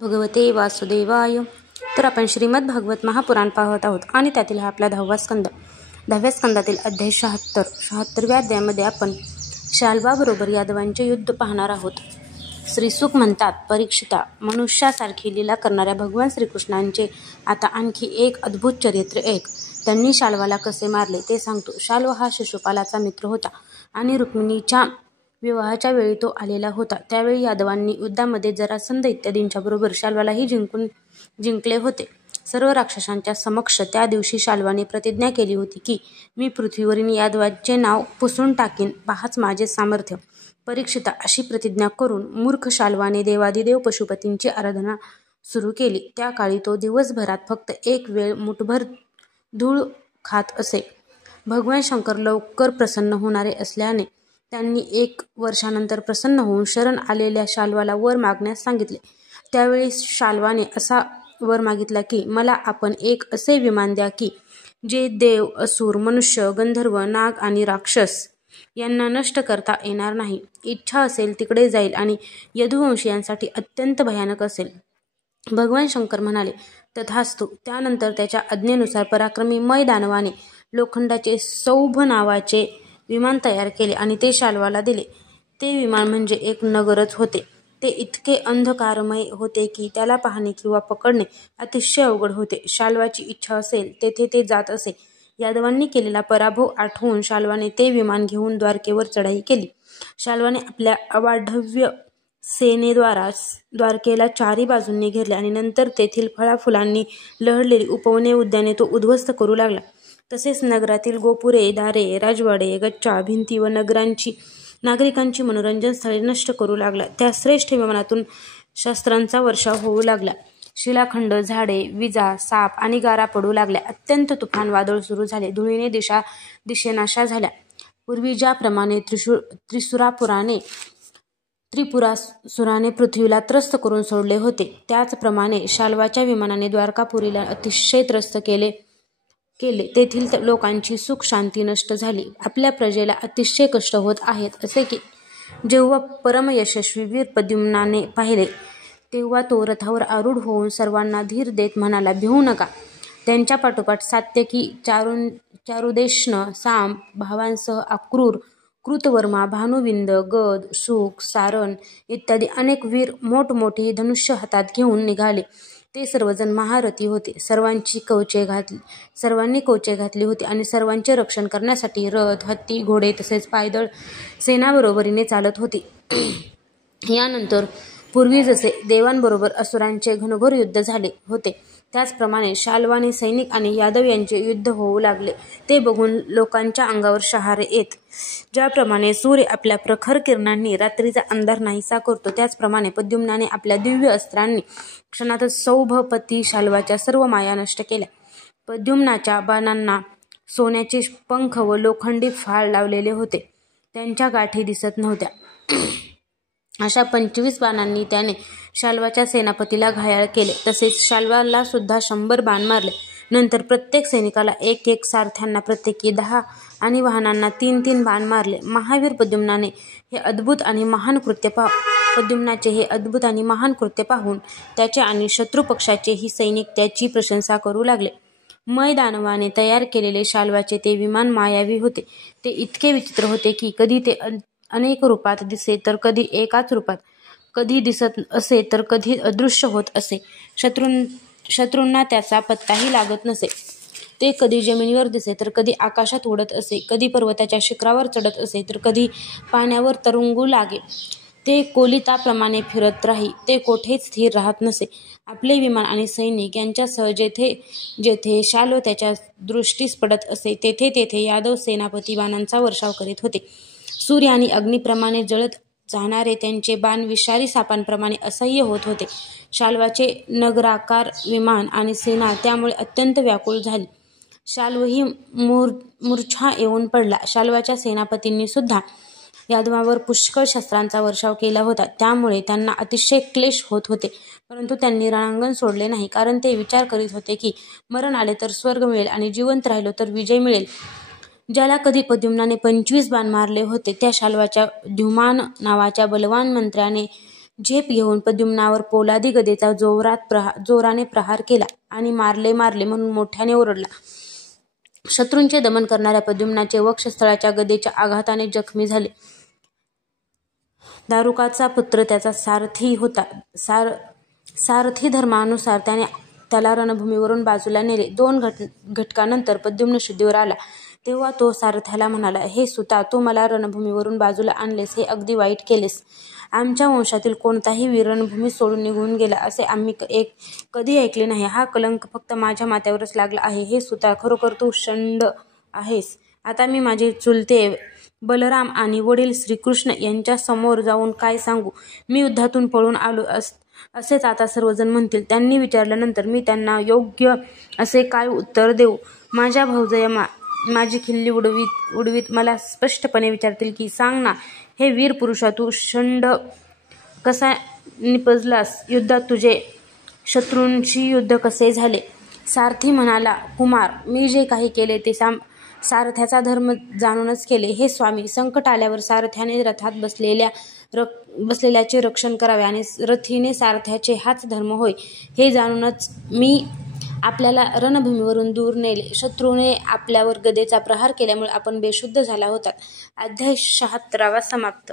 भगवते वासुदेवाय. तर आपण श्रीमद भागवत महापुराण पाहत आहोत आणि त्यातील हा आपला 10वा स्कंद. 10व्या स्कंदातील अध्याय 76व्या अध्यायामध्ये आपण शाल्वाबरोबर यादवांचे युद्ध पाहणार आहोत. श्रीसुक म्हणतात, परीक्षिता, मनुष्यासारखी लीला करणाऱ्या भगवान श्रीकृष्णांचे आता आणखी एक अद्भुत चरित्र ऐक. त्यांनी शाल्वाला कसे मारले ते सांगतो. शाल्व हा शिशुपालाचा मित्र होता आणि रुक्मिणीच्या विवाहाच्या वेळी तो आलेला होता. त्यावेळी यादवांनी युद्धामध्ये जरासंध इत्यादींच्या बरोबर शाल्वालाही जिंकले होते. सर्व राक्षसांच्या समक्ष त्या दिवशी शाल्वाने प्रतिज्ञा केली होती की मी पृथ्वीवरील यादवांचे नाव पुसून टाकीन, पाहाच माझे सामर्थ्य. परीक्षिता, अशी प्रतिज्ञा करून मूर्ख शाल्वाने देवादिदेव पशुपतींची आराधना सुरू केली. त्या काळी तो दिवसभरात फक्त एक वेळ मुठभर धूळ खात असे. भगवान शंकर लवकर प्रसन्न होणारे असल्याने त्यांनी 1 वर्षानंतर प्रसन्न होऊन शरण आलेल्या शाल्वाला वर मागण्यास सांगितले. त्यावेळी शाल्वाने असा वर मागितला की मला आपण एक असे विमान द्या की जे देव, असुर, मनुष्य, गंधर्व, नाग आणि राक्षस यांना नष्ट करता येणार नाही. इच्छा असेल तिकडे जाईल आणि यदुवंशीयांसाठी अत्यंत भयानक असेल. भगवान शंकर म्हणाले, तथास्तु. त्यानंतर त्याच्या आज्ञेनुसार पराक्रमी मय दानवाने लोखंडाचे सौभ नावाचे विमान तयार केले आणि ते शाल्वाला दिले. ते विमान म्हणजे एक नगरच होते. ते इतके अंधकारमय होते की त्याला पाहणे किंवा पकडणे अतिशय अवघड होते. शाल्वाची इच्छा असेल तेथे ते जात असे. यादवांनी केलेला पराभव आठवून शाल्वाने ते विमान घेऊन द्वारकेवर चढाई केली. शाल्वाने आपल्या अवाढव्य सेनेद्वारा द्वारकेला 4ही बाजूंनी घेरले आणि नंतर तेथील फळाफुलांनी लहरलेली उपवने, उद्याने तो उद्ध्वस्त करू लागला. तसेच नगरातील गोपुरे, दारे, राजवाडे, गच्च्या, भिंती व नागरिकांची मनोरंजन स्थळे नष्ट करू लागला. त्या श्रेष्ठ विमानातून शस्त्रांचा वर्षाव होऊ लागला. शिलाखंड, झाडे, विजा, साप आणि गारा पडू लागल्या. अत्यंत तुफान वादळ सुरू झाले. धुळीने दिशेनाशा झाल्या. पूर्वी ज्याप्रमाणे त्रिपुरासुराने पृथ्वीला त्रस्त करून सोडले होते, त्याचप्रमाणे शाल्वाच्या विमानाने द्वारकापुरीला अतिशय त्रस्त केले. तेथील लोकांची सुख शांती नष्ट झाली. आपल्या प्रजेला अतिशय कष्ट होत आहेत असे की जेव्हा परमयशस्वी वीर प्रद्युम्नाने पाहिले तेव्हा तो रथावर आरूढ होऊन सर्वांना धीर देत म्हणाला, भिवू नका. त्यांच्या पाठोपाठ सात्यकी, चारुदेष्ण, साम भावांसह अक्रूर, कृतवर्मा, भानुविंद, गद, सुक, सारण इत्यादी अनेक वीर मोठमोठी धनुष्य हातात घेऊन निघाले. ते सर्वजण महारथी होते. सर्वांनी कवचे घातली होती आणि सर्वांचे रक्षण करण्यासाठी रथ, हत्ती, घोडे तसेच पायदळ सेनाबरोबरीने चालत होती. यानंतर पूर्वी जसे देवांबरोबर असुरांचे घनघोर युद्ध झाले होते त्याचप्रमाणे शाल्वाने सैनिक आणि यादव यांचे युद्ध होऊ लागले. ते बघून लोकांच्या अंगावर शहारे येत. ज्याप्रमाणे सूर्य आपल्या प्रखर किरणांनी रात्रीचा अंधार नाहीसा करतो, त्याचप्रमाणे प्रद्युम्नाने आपल्या दिव्य अस्त्रांनी क्षणातच सौभपती शाल्वाच्या सर्व माया नष्ट केल्या. प्रद्युम्नाच्या बाणांना सोन्याचे पंख व लोखंडी फाळ लावलेले होते. त्यांच्या गाठी दिसत नव्हत्या. अशा 25 बाणांनी त्याने शाल्वाच्या सेनापतीला घायाळ केले. तसेच शाल्वाला सुद्धा 100 बाण मारले. नंतर प्रत्येक सैनिकाला 1 सारथ्यांना प्रत्येकी 10 आणि वाहनांना 3 बाण मारले. महावीर प्रद्युम्नाचे हे अद्भुत आणि महान कृत्य पाहून त्याचे आणि शत्रुपक्षाचेही सैनिक त्याची प्रशंसा करू लागले. मय दानवाने तयार केलेले शाल्वाचे ते विमान मायावी होते. ते इतके विचित्र होते की कधी ते अनेक रूपात दिसे तर कधी एकाच रूपात, कधी दिसत असे तर कधी अदृश्य होत असे. शत्रूंना त्याचा पत्ताही लागत नसे. ते कधी जमिनीवर दिसे तर कधी आकाशात उडत असे, कधी पर्वताच्या शिखरावर चढत असे तर कधी पाण्यावर तरंगू लागे. ते कोलिताप्रमाणे फिरत राही. ते कोठेच स्थिर राहत नसे. आपले विमान आणि सैनिक यांच्यासह जेथे शाल्व त्याच्या दृष्टीस पडत असे तेथे यादव सेनापती बाणांचा वर्षाव करीत होते. सूर्य आणि अग्नीप्रमाणे जळत जाणारे त्यांचे बाण विषारी सापांप्रमाणे असह्य होत होते. शाल्वाचे नगराकार विमान आणि सेना त्यामुळे अत्यंत व्याकुळ झाली. शाल्वही मूर्छा येऊन पडला. शाल्वाच्या सेनापतींनी सुद्धा यादवांवर पुष्कळ शस्त्रांचा वर्षाव केला होता. त्यामुळे त्यांना अतिशय क्लेश होत होते. परंतु त्यांनी रणांगण सोडले नाही, कारण ते विचार करीत होते की मरण आले तर स्वर्ग मिळेल आणि जिवंत राहिलो तर विजय मिळेल. ज्याला कधी प्रद्युम्नाने 25 बाण मारले होते त्या शाल्वाच्या द्युमान नावाच्या बलवान मंत्र्याने झेप घेऊन प्रद्युम्नावर पोलादी गदेचा जोराने प्रहार केला आणि मारले म्हणून मोठ्याने ओरडला. शत्रूंचे दमन करणाऱ्या प्रद्युम्नाचे वक्षस्थळाच्या गदेच्या आघाताने जखमी झाले. दारुकाचा पुत्र त्याचा सारथी होता. सारथी धर्मानुसार त्याला रणभूमीवरून बाजूला नेले. 2 घटकानंतर प्रद्युम्न शुद्धीवर आला तेव्हा तो सारथ्याला म्हणाला, हे सुता, तू मला रणभूमीवरून बाजूला आणलेस, हे अगदी वाईट केलेस. आमच्या वंशातील कोणताही वीर रणभूमी सोडून निघून गेला असे आम्ही कधी ऐकले नाही. हा कलंक फक्त माझ्या माथ्यावरच लागला आहे. हे सुता, खरोखर तू षंड आहेस. आता मी माझे चुलते बलराम आणि वडील श्रीकृष्ण यांच्या समोर जाऊन काय सांगू? मी युद्धातून पळून आलो असेच आता सर्वजण म्हणतील. त्यांनी विचारल्यानंतर मी त्यांना योग्य असे काय उत्तर देऊ? माझ्या भाऊजया माझी खिल्ली उडवीत मला स्पष्टपणे विचारतील की, सांग ना, हे वीर पुरुषा, तू षंड कसा निपजलास? युद्धात तुझे शत्रूंशी युद्ध कसे झाले? सारथी म्हणाला, कुमार, मी जे काही केले ते सारथ्याचा धर्म जाणूनच केले. हे स्वामी, संकट आल्यावर सारथ्याने रथात बसलेल्याचे रक्षण करावे आणि रथीने सारथ्याचे हाच धर्म होय, हे जाणूनच मी आपल्याला रणभूमीवरून दूर नेले. शत्रूने आपल्यावर गदेचा प्रहार केल्यामुळे आपण बेशुद्ध झाला होतात. अध्याय 76 समाप्त.